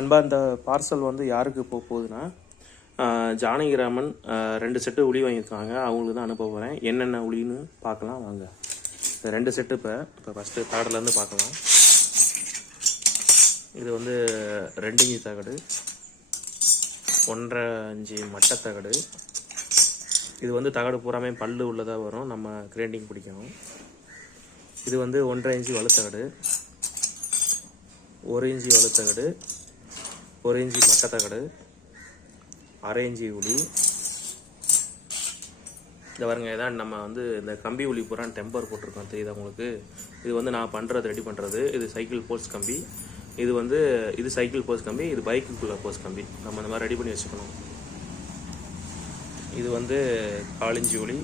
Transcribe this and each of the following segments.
அன்பா இந்த பார்சல் வந்து யாருக்கு போக போகுதுன்னா ஜானகிராமன் ரெண்டு செட்டு உளி வாங்கியிருக்காங்க. அவங்களுக்கு தான் அனுப்ப போகிறேன் என்னென்ன உளின்னு பார்க்கலாம் வாங்க. இந்த ரெண்டு செட்டு இப்போ இப்போ ஃபஸ்ட்டு தகடுலேருந்து பார்க்கலாம். இது வந்து ரெண்டு இஞ்சி தகடு ஒன்றரை இஞ்சி மட்டை தகடு. இது வந்து தகடு பூராமே பல்லு உள்ளதாக வரும். நம்ம கிரைண்டிங் பிடிக்கணும். இது வந்து ஒன்றரை இன்ச்சு வலுத்தகடு ஒரு இஞ்சி வலுத்தகடு ஒரு இஞ்சி மக்கத்தகடு அரை இஞ்சி உளி. இந்த பாருங்க இதான் நம்ம வந்து இந்த கம்பி உளி பூரா டெம்பர் போட்டிருக்கோம் தெரியுதா உங்களுக்கு? இது வந்து நான் பண்ணுறது ரெடி பண்ணுறது இது சைக்கிள் போஸ்ட் கம்பி. இது வந்து இது சைக்கிள் போஸ்ட் கம்பி இது பைக்குக்குள்ளே போர்ஸ் கம்பி. நம்ம இந்த மாதிரி ரெடி பண்ணி வச்சுக்கணும். இது வந்து கால் இஞ்சி ஒளி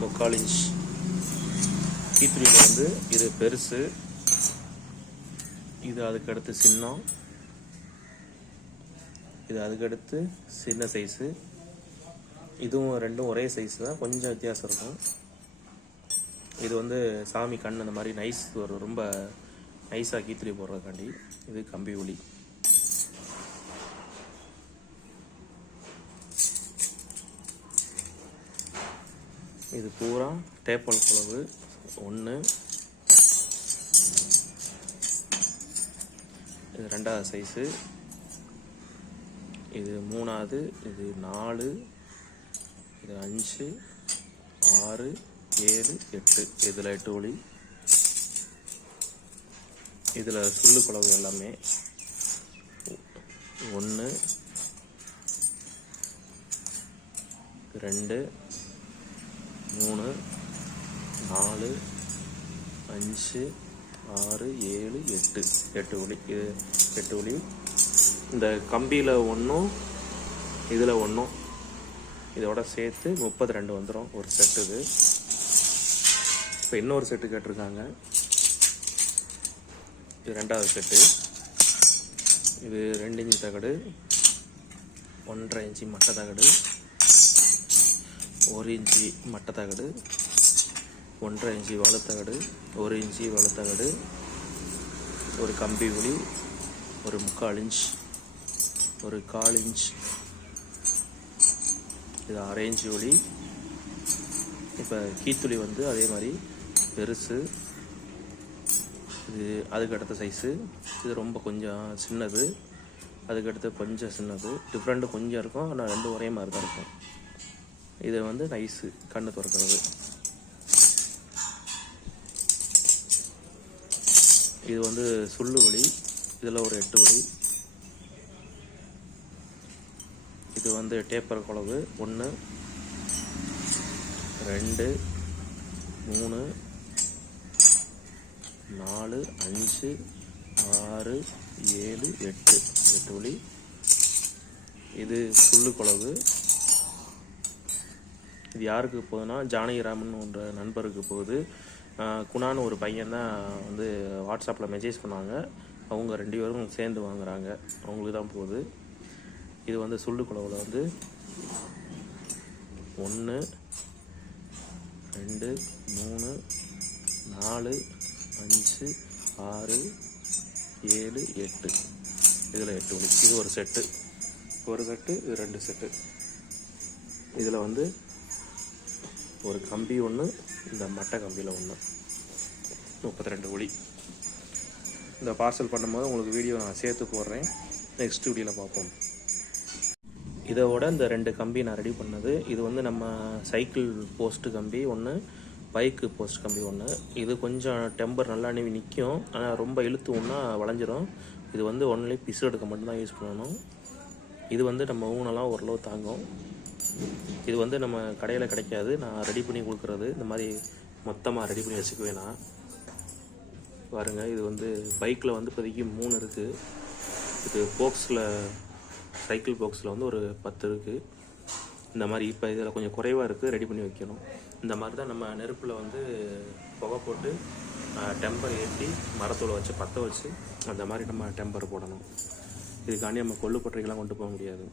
முக்கால் இன்ச். கீத்துளியில் வந்து இது பெருசு. இது அதுக்கடுத்து சின்னம். இது அதுக்கடுத்து சின்ன சைஸு இதுவும் ரெண்டும் ஒரே சைஸ் தான். கொஞ்சம் வித்தியாசம் இருக்கும். இது வந்து சாமி கண் அந்த மாதிரி நைஸ் ஒரு ரொம்ப நைஸாக கீத்திரி போடுறதுக்காண்டி. இது கம்பி ஒளி. இது பூரா டேப்பல் குழவு ஒன்று இது ரெண்டாவது சைஸு இது மூணாவது இது நாலு இது அஞ்சு ஆறு ஏழு எட்டு. இதில் எட்டு ஒளி. இதில் சுள்ளு குழவு எல்லாமே. ஒன்று ரெண்டு மூணு நாலு அஞ்சு ஆறு ஏழு எட்டு. எட்டு ஒளி. இது எட்டு ஒளி. இந்த கம்பியில் ஒன்றும் இதில் ஒன்றும் இதோட சேர்த்து முப்பத்தி ரெண்டு வந்துடும் ஒரு செட்டு இது. இப்போ இன்னொரு செட்டு கேட்டிருக்காங்க. இது ரெண்டாவது செட்டு இது ரெண்டு இன்ச்சு தகடு. ஒன்றரை இன்ச்சு மட்டை தகடு. ஒரு இன்ச்சி மட்டை தகடு. ஒன்றரை இன்ச்சு வலுத்தகடு ஒரு இன்ச்சி வலுத்தகடு ஒரு கம்பி ஒளி ஒரு முக்கால் இன்ச் ஒரு கால் இன்ச் இது ஆரேஞ்சு ஒளி. இப்போ கீத்துளி வந்து அதே மாதிரி பெருசு. இது அதுக்கு அடுத்த சைஸு இது ரொம்ப கொஞ்சம் சின்னது. அதுக்கடுத்து கொஞ்சம் சின்னது. டிஃப்ரெண்ட்டு கொஞ்சம் இருக்கும். ஆனால் ரெண்டு ஒரே மாதிரி தான் இருக்கும். இது வந்து நைஸு கண்ணு திறக்கிறது. இது வந்து சுள்ளு ஒளி. இதில் ஒரு எட்டு ஒளி. இது வந்து டேப்பர் குழவு ஒன்று ரெண்டு மூணு நாலு அஞ்சு ஆறு ஏழு எட்டு. எட்டு ஒளி இது புல்லு குழவு இது யாருக்கு போகுதுன்னா ஜானகிராமன் என்ற நண்பருக்கு போகுது. குணான்னு ஒரு பையன் தான் வந்து வாட்ஸ்அப்பில் மெசேஜ் பண்ணாங்க. அவங்க ரெண்டு பேரும் சேர்ந்து வாங்குறாங்க. அவங்களுக்கு தான் போகுது. இது வந்து சுள்ளு குழவில் வந்து ஒன்று ரெண்டு மூணு நாலு அஞ்சு ஆறு ஏழு எட்டு. இதில் எட்டு ஒளி இது ஒரு செட்டு. ஒரு செட்டு இது ரெண்டு செட்டு. இதில் வந்து ஒரு கம்பி ஒன்று இந்த மட்டை கம்பியில் ஒன்று முப்பத்தி ரெண்டு ஒளி இந்த பார்சல் பண்ணும்போது உங்களுக்கு வீடியோ நான் சேர்த்து போடுறேன். நெக்ஸ்ட் வீடியோவில் பார்ப்போம். இதோட இந்த ரெண்டு கம்பி நான் ரெடி பண்ணது. இது வந்து நம்ம சைக்கிள் போஸ்ட்டு கம்பி ஒன்று பைக்கு போஸ்ட் கம்பி ஒன்று இது கொஞ்சம் டெம்பர் நல்லா அணிவி நிற்கும் ஆனால் ரொம்ப இழுத்து ஒன்றா வளைஞ்சிரும். இது வந்து ஒன்லி பிசு எடுக்க மட்டும்தான் யூஸ் பண்ணணும். இது வந்து நம்ம ஊனெல்லாம் ஓரளவு தாங்கும். இது வந்து நம்ம கடையில் கிடைக்காது. நான் ரெடி பண்ணி கொடுக்குறது. இந்த மாதிரி மொத்தமாக ரெடி பண்ணி வச்சுக்குவேன் நான். பாருங்கள் இது வந்து பைக்கில் வந்து இப்போதைக்கு மூணு இருக்குது இது போக்ஸில் சைக்கிள் பாக்ஸில் வந்து ஒரு பத்து இருக்குது இந்த மாதிரி இப்போ இதில் கொஞ்சம் குறைவாக இருக்குது ரெடி பண்ணி வைக்கணும். இந்த மாதிரி தான் நம்ம நெருப்பில் வந்து புகை போட்டு டெம்பர் ஏற்றி மரத்தூளை வச்சு பற்ற வச்சு அந்த மாதிரி நம்ம டெம்பர் போடணும். இதுக்காண்டி நம்ம கொள்ளுப்பட்டறைக்கெல்லாம் கொண்டு போக முடியாது.